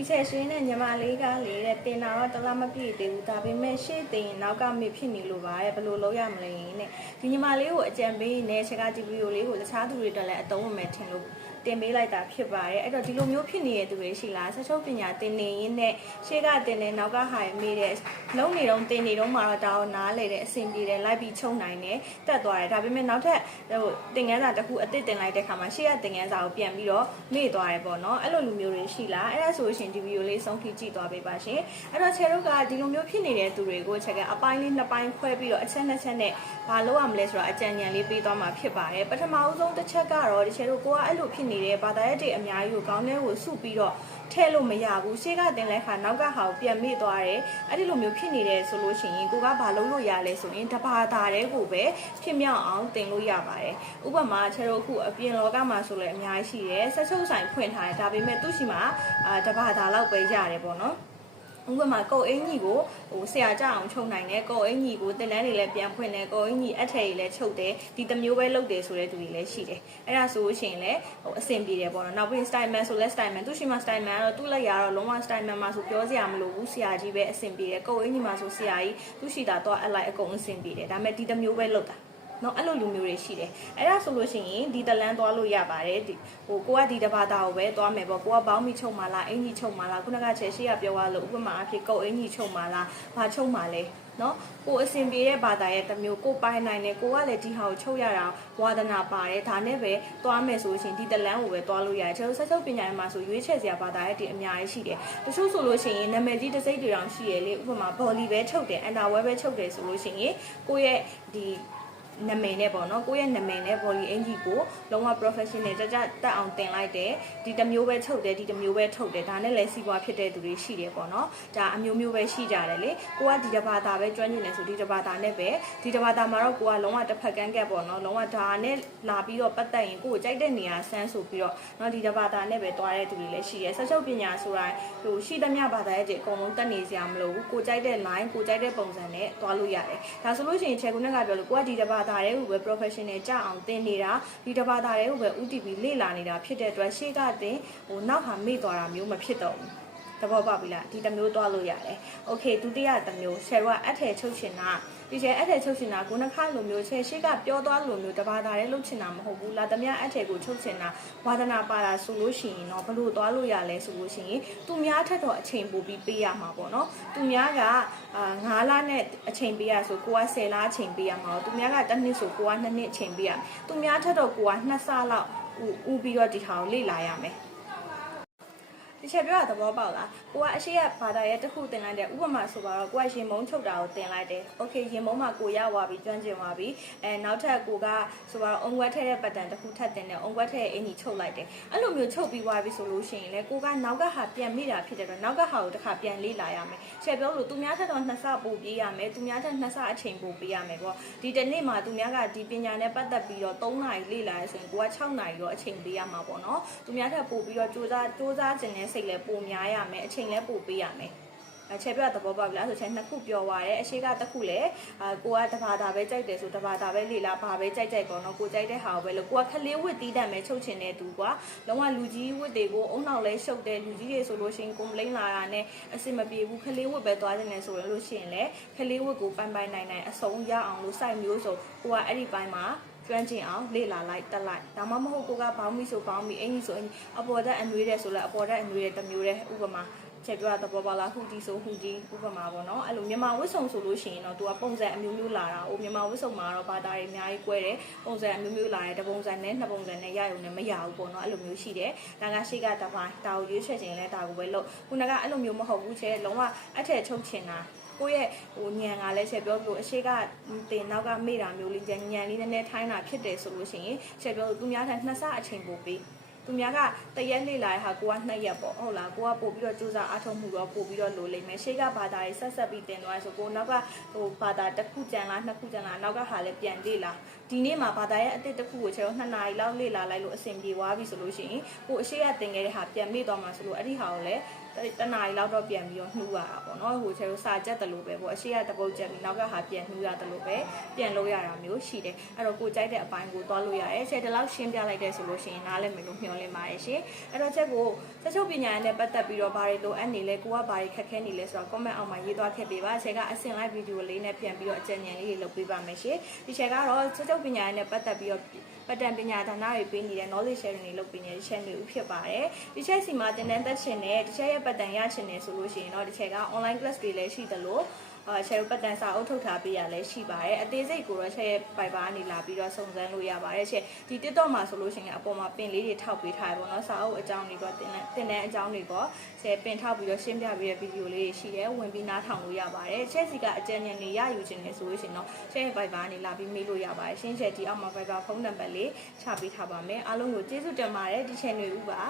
ဒီချက်ရှင်နဲ့ညီမလေးကလေတဲ့တင်တာတော့တလားမပြည့်သေးဘူးဒါပေမဲ့ရှေ့တင်ရင်နောက်ကမေဖြစ်နေလို့ပါတဲ့ဘယ်လိုလုပ်ရမလဲတဲ့ဒီညီမလေးကိုအကြံပေးနေချက်ကဒီဗီဒီယိုလေးကိုတခြားသူတွေတက်လည်းအသုံးဝင်မယ်ထင်လို့တင်ပေးလိုက်တာဖြစ်ပါတယ်အဲ့တော့ဒီလိုမျိုးဖြစ်နေတဲ့သူတွေရှိလားဆက်ချုပ်ပညာတင်နေရင်းနဲ့ရှေ့ကတင်နေနောက်ကဟာရမေးတဲ့လုံးနေတော့တင်နေတော့မှတော့ဒါကိုနားလေတဲ့အဆင်ပြေတယ်လိုက်ပြီးချုံနိုင်တယ်တက်သွားတယ်ဒါပေမဲ့နောက်ထပ်ဟိုတင်ငန်းစာတစ်ခုအစ်စ်တင်လိုက်တဲ့ခါမှာရှေ့ကတင်ငန်းစာကိုပြန်ပြီးတော့မေ့သွားတယ်ပေါ့နော်အဲ့လိုလူမျိုးတွေရှိလားအဲ့ဒါဆိုရှင်ဒီဗီဒီယိုလေးဆုံးဖြတ်ကြည့်သွားပေးပါရှင်အဲ့တော့ချယ်တို့ကဒီလိုမျိုးဖြစ်နေတဲ့သူတွေကိုချက်ကအပိုင်းလေးနှစ်ပိုင်းခွဲပြီးတော့အချက်နှစ်ချက်နဲ့ဘာလုပ်ရမလဲဆိုတော့အကြံဉာဏ်လေးပေးသွားမှာဖြစ်ပါတယ်ပထမအဆုံးတစ်ချက်ကတော့ဒီချယ်တို့ကိုကအဲ့လိုဖြစ်နေတဲ့ဘာသာရပ်တွေအများကြီးကိုကောင်းတဲ့ကိုစုပြီးတော့ထဲလို့မရဘူးရှေ့ကတင်လဲခါနောက်ကဟာကိုပြန်မေ့သွားတယ်အဲ့ဒီလိုမျိုးဖြစ်နေတယ်ဆိုလို့ရှိရင်ကိုကဘာလုပ်လို့ရလဲဆိုရင်တဘာသာတဲ့ကိုပဲဖြစ်မြောက်အောင်တင်လို့ရပါတယ်ဥပမာချယ်တို့အခုအပြင်လောကမှာဆိုလည်းအများကြီးရှိတယ်ဆက်ချုပ်ဆိုင်ဖွင့်ထားတယ်ဒါပေမဲ့သူ့ရှိမှာအာတဘာသာလောက်ပဲရတယ်ပေါ့နော် ဥပမာကုတ်အင်ကြီးကိုဟိုဆရာကြအောင်ချုပ်နိုင်တယ်ကုတ်အင်ကြီးကိုတင်လန်းတွေလည်းပြန်ဖွင့်တယ်ကုတ်အင်ကြီးအထည်တွေလည်းချုပ်တယ်ဒီတစ်မျိုးပဲလုပ်တယ်ဆိုတဲ့သူတွေလည်းရှိတယ်အဲ့ဒါဆိုလို့ရှိရင်လည်းဟိုအဆင်ပြေတယ်ပေါ့နော်နောက်ပြီး style man ဆိုလဲ style man သူရှိမှာ style man ကတော့သူ့လက်ရတော့လုံးဝ style man မှာဆိုပြောစရာမလိုဘူးဆရာကြီးပဲအဆင်ပြေတယ်ကုတ်အင်ကြီးမှာဆိုဆရာကြီးသူရှိတာတော့အလိုက်အကုန်အဆင်ပြေတယ်ဒါပေမဲ့ဒီတစ်မျိုးပဲလုပ်တာ နော်အဲ့လိုလူမျိုးတွေရှိတယ်အဲ့ဒါဆိုလို့ရှိရင်ဒီတလန်းသွားလို့ရပါတယ်ဒီဟိုကိုကဒီတဘာသာကိုပဲသွားမယ်ပေါ့ကိုကဘောင်းမီချုပ်မှာလားအင်ကြီးချုပ်မှာလားခုနကချက်ရှိရပြောရလို့ဥပမာအဖြစ်ကုတ်အင်ကြီးချုပ်မှာလားဘာချုပ်မှာလဲနော်ကိုအဆင်ပြေတဲ့ဘာသာရဲ့တစ်မျိုးကိုပိုင်နိုင်တယ်ကိုကလည်းဒီဟာကိုချုပ်ရတာဝါသနာပါတယ်ဒါနဲ့ပဲသွားမယ်ဆိုရှင်ဒီတလန်းကိုပဲသွားလို့ရတယ်ကျွန်တော်ဆက်ချုပ်ပညာရေးမှာဆိုရွေးချယ်စရာဘာသာရဲ့ဒီအများကြီးရှိတယ်တချို့ဆိုလို့ရှိရင်နာမည်ကြီးတစ်စိတ်တွေတောင်ရှိရလေဥပမာဘော်လီပဲချုပ်တယ်အန်တာဝဲပဲချုပ်တယ်ဆိုလို့ရှိရင်ကိုရဲ့ဒီ နာမည်နဲ့ပေါ့နော်ကိုယ့်ရဲ့နာမည်နဲ့ body အင်ဂျီကိုလုံးဝ professional ကြကြတက်အောင်တင်လိုက်တယ်ဒီတစ်မျိုးပဲထုတ်တယ်ဒီတစ်မျိုးပဲထုတ်တယ်ဒါနဲ့လည်းစီးပွားဖြစ်တဲ့သူတွေရှိတယ်ပေါ့နော်ဒါအမျိုးမျိုးပဲရှိကြတယ်လေကိုကဒီတစ်ဘာသာပဲကျွမ်းကျင်နေဆိုဒီတစ်ဘာသာနဲ့ပဲဒီတစ်ဘာသာမှာတော့ကိုကလုံးဝတစ်ဖက်ကန်းကက်ပေါ့နော်လုံးဝဒါနဲ့လာပြီးတော့ပတ်သက်ရင်ကိုကိုကြိုက်တဲ့နေရာဆန်းဆိုပြီးတော့နော်ဒီတစ်ဘာသာနဲ့ပဲတွားတဲ့သူတွေလည်းရှိတယ်ဆက်ချုပ်ပညာဆိုတာဟိုရှိသမျှဘာသာရဲ့ဒီအကုန်လုံးတက်နေစရာမလိုဘူးကိုကြိုက်တဲ့ line ကိုကြိုက်တဲ့ပုံစံနဲ့တွားလို့ရတယ်ဒါဆိုလို့ရှိရင်ချက်ကုန်းကပြောလို့ကိုကဒီတစ်ဘာသာတွေကိုပဲ professional ကြအောင်သင်နေတာဒီတစ်ဘာသာတွေကိုပဲ UTP လေ့လာနေတာဖြစ်တဲ့အတွက်ရှေ့ကတင်ဟိုနောက်ဟာမေ့သွားတာမျိုးမဖြစ်တော့ဘူး သဘောပေါက်ပြီလားဒီတစ်မျိုးတွားလို့ရတယ်။ Okay ဒုတိယတစ်မျိုး share ကအထည်ချုပ်ရှင်တာဒီကျဲအထည်ချုပ်ရှင်တာကိုနှစ်ခါလိုမျိုးရှယ်ရှိကပြောသွားလိုမျိုးတဘာသာလေးလုပ်ချင်တာမဟုတ်ဘူးလာသမျှအထည်ကိုချုပ်ချင်တာဝါသနာပါတာဆိုလို့ရှိရင်တော့ဘလို့သွားလို့ရလဲဆိုလို့ရှိရင်သူများထက်တော့အချိန်ပိုပြီးပေးရမှာပေါ့နော်သူများကအာ9လနဲ့အချိန်ပေးရဆိုကိုက10လအချိန်ပေးရမှာသူများကတစ်နှစ်ဆိုကိုက2နှစ်အချိန်ပေးရသူများထက်တော့ကိုက2ဆလောက်ဥပြီးတော့ဒီဟာကိုလေ့လာရမယ် ဒီချက်ပြောတာသဘောပေါက်လားကိုကအရှိရဘာသာရဲ့တစ်ခုတင်လိုက်တဲ့ဥပမာဆိုပါတော့ကိုကရင်မုံချုပ်တာကိုတင်လိုက်တယ်โอเคရင်မုံမှာကိုရသွားပြီကျွမ်းကျင်သွားပြီအဲနောက်ထပ်ကိုကဆိုပါတော့အုံကွက်ထဲတဲ့ပတ်တန်တစ်ခုထပ်တင်တယ်အုံကွက်ထဲအင်ကြီးချုပ်လိုက်တယ်အဲ့လိုမျိုးချုပ်ပြီးသွားပြီဆိုလို့ရှိရင်လေကိုကနောက်ကဟာပြန်မိတာဖြစ်တဲ့တော့နောက်ကဟာကိုတစ်ခါပြန်လေ့လာရမယ်ချက်ပြောလို့သူများထက်တော့နှစ်ဆပို့ပေးရမယ်သူများထက်နှစ်ဆအချိန်ပို့ပေးရမယ်ပေါ့ဒီတစ်နေ့မှာသူများကဒီပညာနဲ့ပတ်သက်ပြီးတော့3နာရီလေ့လာရဆိုရင်ကိုက6နာရီတော့အချိန်ပေးရမှာပေါ့နော်သူများထက်ပို့ပြီးတော့စူးစမ်းစူးစမ်းခြင်းနဲ့ စိတ်လည်းပိုများရမယ်အချိန်လည်းပိုပေးရမယ်အချက်ပြသဘောပေါက်ပြီလားဆိုချက်နှစ်ခုပြောသွားတယ်အရှိကတစ်ခုလည်းအာကိုကတဘာသာပဲကြိုက်တယ်ဆိုတဘာသာပဲလေလားဘာပဲကြိုက်ကြိုက်ပေါ့နော်ကိုကြိုက်တဲ့ဟာကိုပဲလို့ကိုကခလေးဝစ်တီးတတ်မယ်ချုပ်ချင်တဲ့သူကွာလုံးဝလူကြီးဝစ်တွေကိုအုံနောက်လဲရှုပ်တယ်လူကြီးတွေဆိုလို့ရှိရင်ကွန်ပလိန်းလာတာနဲ့အဆင်မပြေဘူးခလေးဝစ်ပဲသွားနေတယ်ဆိုရင်လို့ရှိရင်လည်းခလေးဝစ်ကိုပိုင်ပိုင်နိုင်နိုင်အစုံရအောင်လို့စိုက်မျိုးဆိုကိုကအဲ့ဒီပိုင်းမှာ ကျွမ်းကျင်အောင်လေ့လာလိုက်တက်လိုက်ဒါမှမဟုတ်ကိုကဘောင်းမီဆိုဘောင်းမီအင်ကြီးဆိုအင်ကြီးအပေါ်တက်အနွေးတဲ့ဆိုလဲအပေါ်တက်အနွေးတဲ့တစ်မျိုးတဲ့ဥပမာချက်ပြောတာပေါ်ပါလားဟူဒီဆိုဟူဒီဥပမာပေါ့နော်အဲ့လိုမြန်မာဝတ်စုံဆိုလို့ရှိရင်တော့သူကပုံစံအမျိုးမျိုးလာတာဟိုမြန်မာဝတ်စုံမှာတော့ဘာသာတွေအများကြီး꿰တယ်ပုံစံအမျိုးမျိုးလာတယ်တပုံစံနဲ့နှစ်ပုံစံနဲ့ရရုံနဲ့မရဘူးပေါ့နော်အဲ့လိုမျိုးရှိတယ်ဒါကရှိကတပိုင်းဒါကိုရွေးချယ်ခြင်းလဲဒါကိုပဲလို့ခုနကအဲ့လိုမျိုးမဟုတ်ဘူးချက်လုံးဝအထက်ချုပ်ချင်တာ ကိုယ့်ရဲ့ဟိုညံကလည်းချက်ပြောလို့အရှိကတင်နောက်ကမေ့တာမျိုးလေးညံညံလေးနည်းနည်းထိုင်းတာဖြစ်တယ်ဆိုလို့ရှိရင်ချက်ပြောလို့သူများထက်နှစ်ဆအချိန်ပိုပေးသူများကတရက်လေလာတဲ့ဟာကိုကနှစ်ရက်ပေါ့ဟုတ်လားကိုကပို့ပြီးတော့စူးစမ်းအားထုတ်မှုတော့ပို့ပြီးတော့လိုလိမ့်မယ်ရှေ့ကဘာသာရေးဆက်ဆက်ပြီးတင်သွားရဆိုကိုနောက်ကဟိုဘာသာတစ်ခုကြံလားနှစ်ခုကြံလားနောက်ကဟာလည်းပြန်လေ့လာဒီနေ့မှာဘာသာရဲ့အစ်စ်တစ်ခုကိုကျွန်တော်2နာရီလောက်လေ့လာလိုက်လို့အဆင်ပြေသွားပြီဆိုလို့ရှိရင်ကိုအရှိရတင်ခဲ့တဲ့ဟာပြန်မေ့သွားမှာဆိုလို့အဲ့ဒီဟာကိုလည်း တနားရီလောက်တော့ပြန်ပြီးတော့နှူးရတာပေါ့နော်ဟိုချေတို့စာကြက်တယ်လို့ပဲပေါ့အရှိရတပုတ်ချက်ပြီးနောက်ကဟာပြန်နှူးရတယ်လို့ပဲပြန်လို့ရတာမျိုးရှိတယ်အဲ့တော့ကိုကြိုက်တဲ့အပိုင်းကိုသွားလို့ရတယ်ချေတလောက်ရှင်းပြလိုက်တဲ့ဆိုလို့ရှိရင်နားလည်းမလို့မျှော်လင်းပါတယ်ရှင်အဲ့တော့ချက်ကိုချက်ချုပ်ပညာရေးနဲ့ပတ်သက်ပြီးတော့ဘာတွေလိုအပ်နေလဲကိုကဘာတွေခက်ခဲနေလဲဆိုတော့ comment အောက်မှာရေးသွားခဲ့ပေးပါချက်ကအစင်လိုက်ဗီဒီယိုလေးနဲ့ပြန်ပြီးတော့အကြံဉာဏ်လေးတွေလုပ်ပေးပါမယ်ရှင်ဒီချက်ကတော့ချက်ချုပ်ပညာရေးနဲ့ပတ်သက်ပြီးတော့ ပတ်တန်ပညာဒါနတွေပေးနေတဲ့ knowledge sharing တွေလုပ်ပေးနေတဲ့ channel တွေဖြစ်ပါတယ်ဒီချက်စီမှာတင်တန်းသက်ရှင်တဲ့ဒီချက်ရဲ့ပတ်တန်ရရှင်နေဆိုလို့ရှိရင်တော့ဒီချက်က online class တွေလည်းရှိသလို အာချယ်ပတ်တန်စာအုပ်ထုတ်ထားပေးရလဲရှိပါတယ်အသေးစိတ်ကိုတော့ချက်ရဲ့ Viber ကနေလာပြီးတော့စုံစမ်းလို့ရပါတယ်ချက်ဒီ TikTok မှာဆိုလို့ရှိရင်အပေါ်မှာပင်လေးတွေထောက်ပေးထားရပေါ့နော်စာအုပ်အကြောင်းတွေကတင်တင်တဲ့အကြောင်းတွေကဆယ်ပင်ထောက်ပြီးတော့ရှင်းပြပေးတဲ့ဗီဒီယိုလေးတွေရှိတယ်ဝင်ပြီးနားထောင်လို့ရပါတယ်ချက်စီကအကြံဉာဏ်တွေရယူခြင်းနဲ့ဆိုလို့ရှိရင်တော့ချက်ရဲ့ Viber ကနေလာပြီးမေးလို့ရပါတယ်ရှင်းချက်ဒီအောက်မှာ Viber ဖုန်းနံပါတ်လေးချပေးထားပါမယ်အားလုံးကိုကျေးဇူးတင်ပါတယ်ဒီ channel ဥပါ